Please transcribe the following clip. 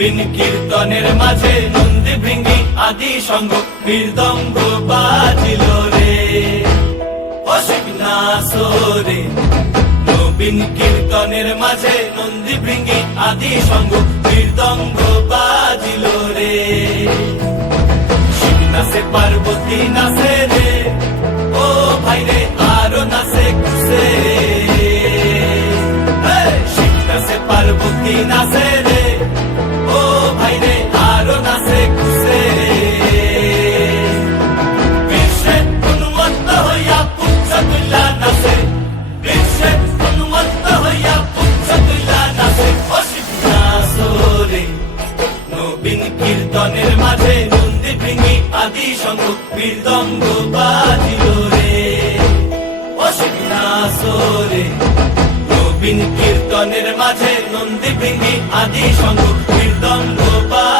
নবীন কীর্তনের মাঝে নন্দী ভৃঙ্গি আদি সঙ্গ মৃদঙ্গ বাজিল রে অসিক নাসরে। নবীন কীর্তনের মাঝে নন্দী ভৃঙ্গি আদি সঙ্গ মৃদঙ্গ বাজিল রে। শিব নাচে পার্বতী নাচে রে, ও ভাই রে আরো নাচে কুসে। শিব নাচে পার্বতী নাচে রে, ও ভাই রে আরো নাচে কুসে। বিশ্বে উন্মত্ত হইয়া পুচ্ছ তুল্লা নাচে, বিশ্বে উন্মত্ত হইয়া পুচ্ছ তুল্লা নাচে অসিক নাচরে। নবীন কীর্তনের মাঝে নন্দী ভৃঙ্গি আদি সঙ্গ মৃদঙ্গ বাজিল রে অসিক নাচরে। নবীন কীর্তনের মাঝে নন্দী ভৃঙ্গি আদি সঙ্গ মৃদঙ্গ বাজিল।